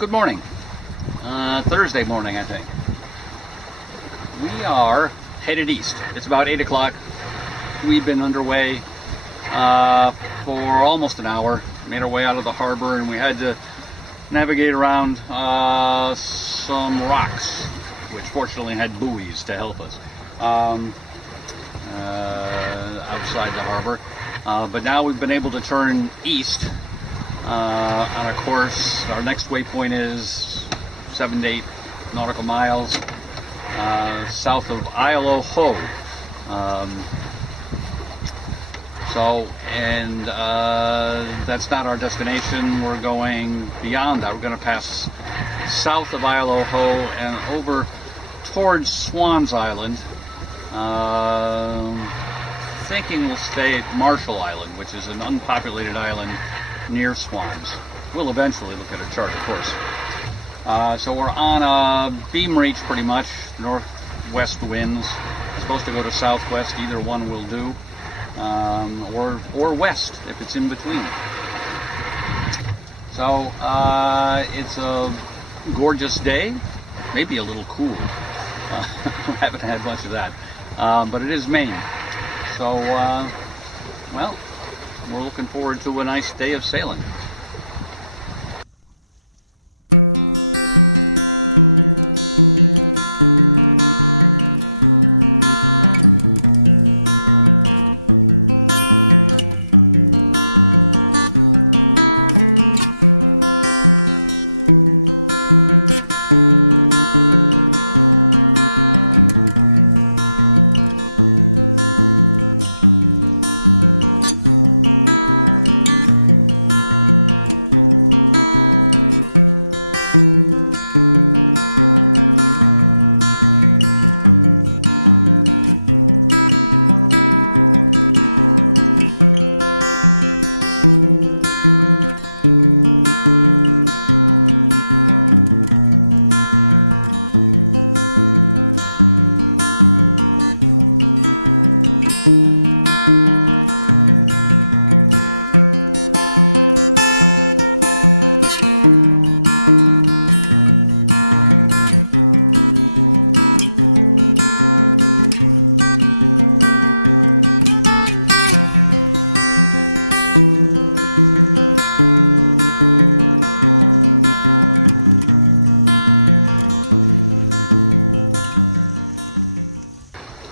Good morning. Thursday morning, I think. We are headed east. It's about 8 o'clock. We've been underway for almost an hour. Made our way out of the harbor, and we had to navigate around some rocks, which fortunately had buoys to help us outside the harbor. But now we've been able to turn east on a course. Our next waypoint is 7 to 8 nautical miles south of Isle Au Haut. That's not our destination. We're going beyond that. We're going to pass south of Isle Au Haut and over towards Swans Island. Thinking we'll stay at Marshall Island, which is an unpopulated island near Swans. We'll eventually look at a chart, of course. So we're on a beam reach pretty much, northwest winds. It's supposed to go to southwest, either one will do. Or west, if it's in between. So it's a gorgeous day, maybe a little cool. We haven't had much of that, but it is Maine. So, well, we're looking forward to a nice day of sailing.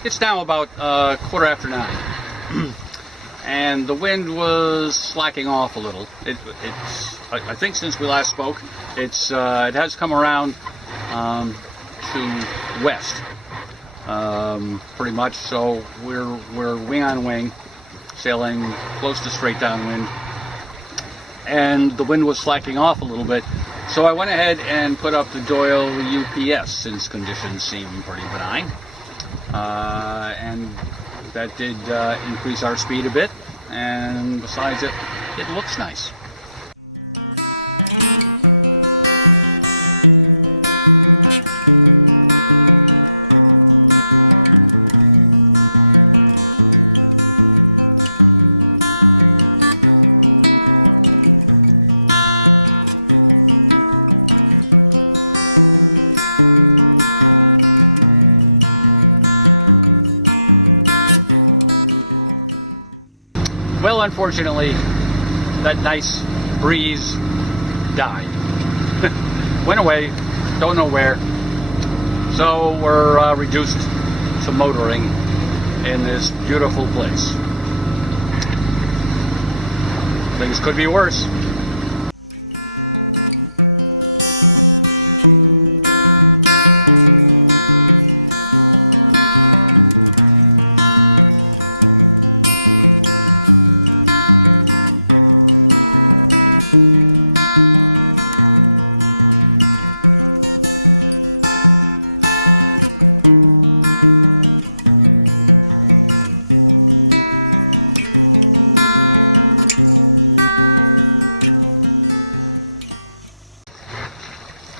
It's now about 9:15, and the wind was slacking off a little. I think since we last spoke, it has come around to west, pretty much. So we're wing on wing, sailing close to straight downwind, and the wind was slacking off a little bit. So I went ahead and put up the Doyle UPS since conditions seem pretty benign. And that did increase our speed a bit, and besides it looks nice. Well, unfortunately, that nice breeze died. Went away, don't know where. So we're reduced to motoring in this beautiful place. Things could be worse.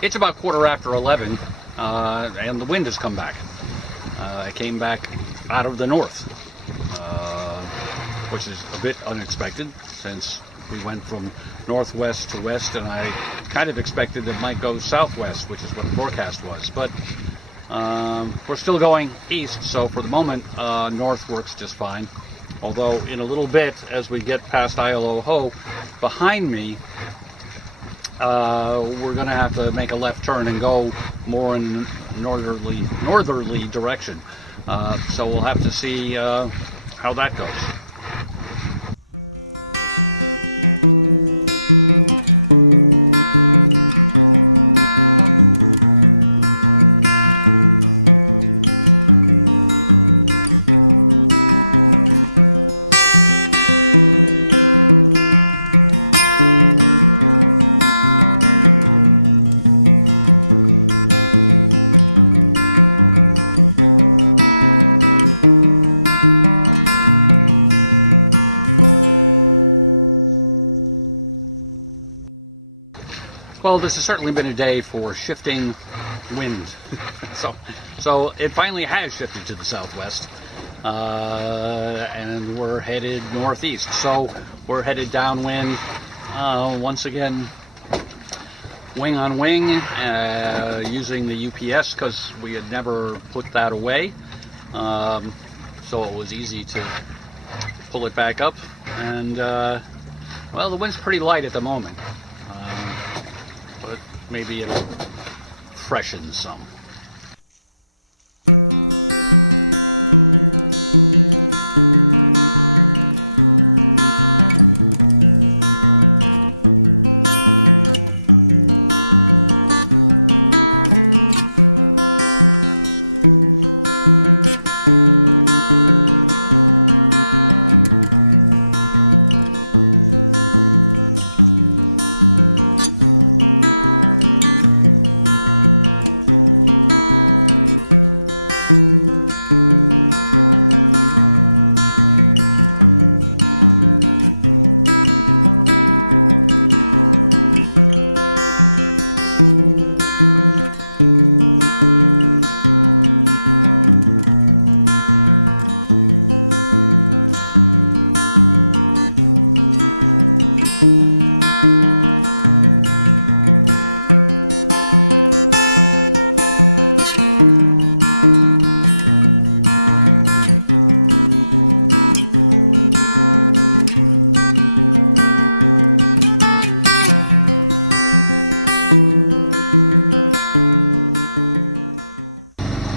It's about 11:15, and the wind has come back. It came back out of the north, which is a bit unexpected since We went from northwest to west, and I kind of expected it might go southwest, which is what the forecast was. But we're still going east, so for the moment, north works just fine. Although in a little bit, as we get past Isle Au Haut, behind me, we're going to have to make a left turn and go more in northerly direction. So we'll have to see how that goes. Well, this has certainly been a day for shifting wind. so it finally has shifted to the southwest, and we're headed northeast. So we're headed downwind once again, wing on wing, using the UPS because we had never put that away. So it was easy to pull it back up, and well, the wind's pretty light at the moment. But maybe it'll freshen some.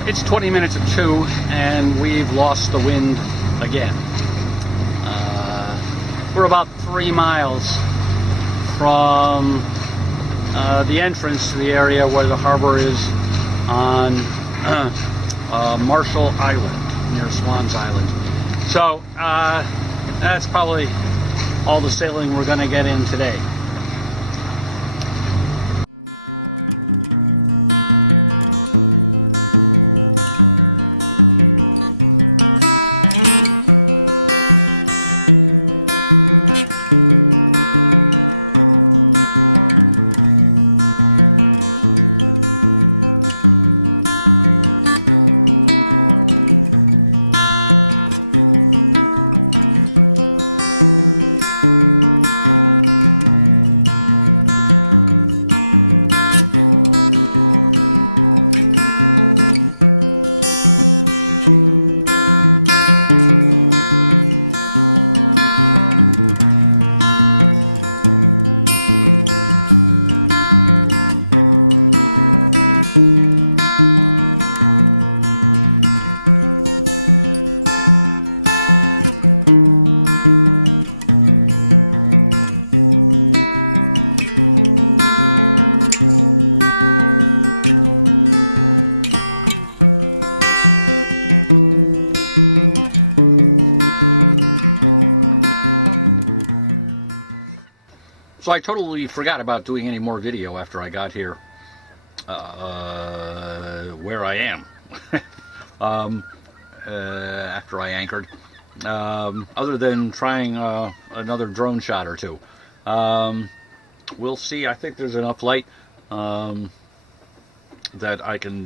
It's 20 minutes of 2, and we've lost the wind again. We're about 3 miles from the entrance to the area where the harbor is on Marshall Island, near Swans Island. So that's probably all the sailing we're going to get in today. So I totally forgot about doing any more video after I got here, where I am, after I anchored, other than trying another drone shot or two. We'll see. I think there's enough light that I can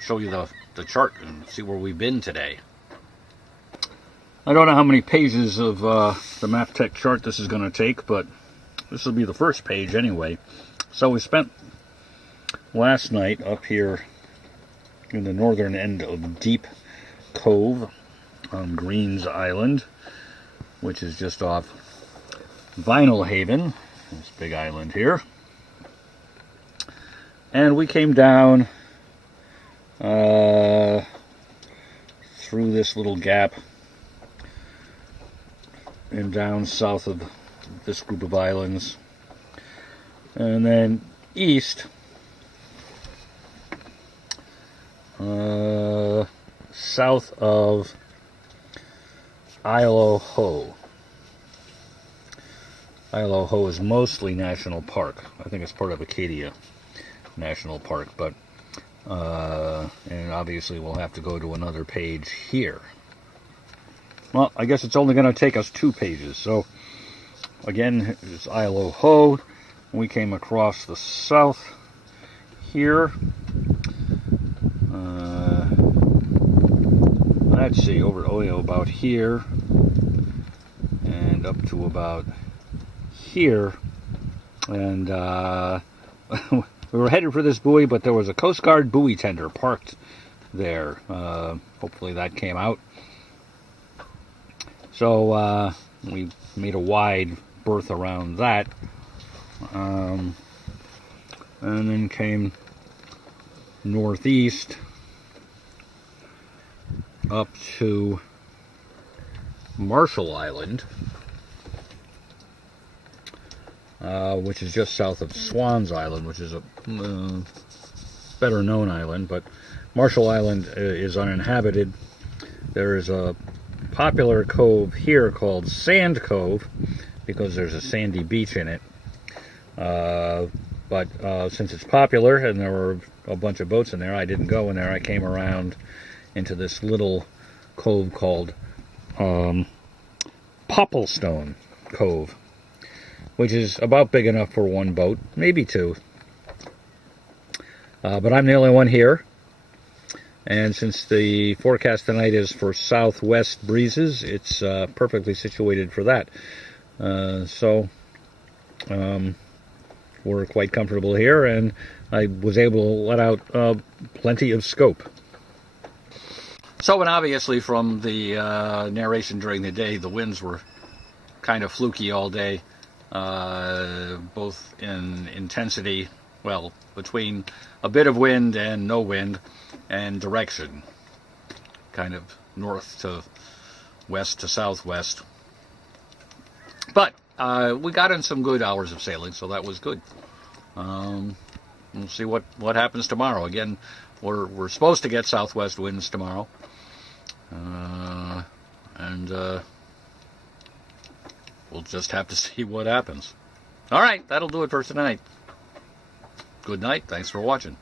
show you the chart and see where we've been today. I don't know how many pages of the map tech chart this is going to take, but this will be the first page anyway. So we spent last night up here in the northern end of Deep Cove on Green's Island, which is just off Vinal Haven, this big island here. And we came down through this little gap and down south of this group of islands, and then east south of Isle Au Haut. Isle Au Haut is mostly national park. I think it's part of Acadia National Park, but and obviously we'll have to go to another page here. Well, I guess it's only going to take us 2 pages. So, again, it's Isle Au Haut. We came across the south here. Let's see, over about here. And up to about here. And we were headed for this buoy, but there was a Coast Guard buoy tender parked there. Hopefully that came out. So we made a wide berth around that, and then came northeast up to Marshall Island, which is just south of Swan's Island, which is a better known island, but Marshall Island is uninhabited. There is a popular cove here called Sand Cove because there's a sandy beach in it, but since it's popular and there were a bunch of boats in there, I didn't go in there. I came around into this little cove called Popplestone Cove, which is about big enough for 1 boat, maybe 2, but I'm the only one here. And since the forecast tonight is for southwest breezes, it's perfectly situated for that. So we're quite comfortable here, and I was able to let out plenty of scope. So, and obviously from the narration during the day, the winds were kind of fluky all day, both in intensity, well, between a bit of wind and no wind, and direction, kind of north to west to southwest. But we got in some good hours of sailing, so that was good. We'll see what happens tomorrow. Again, we're supposed to get southwest winds tomorrow, and we'll just have to see what happens. All right, that'll do it for tonight. Good night. Thanks for watching.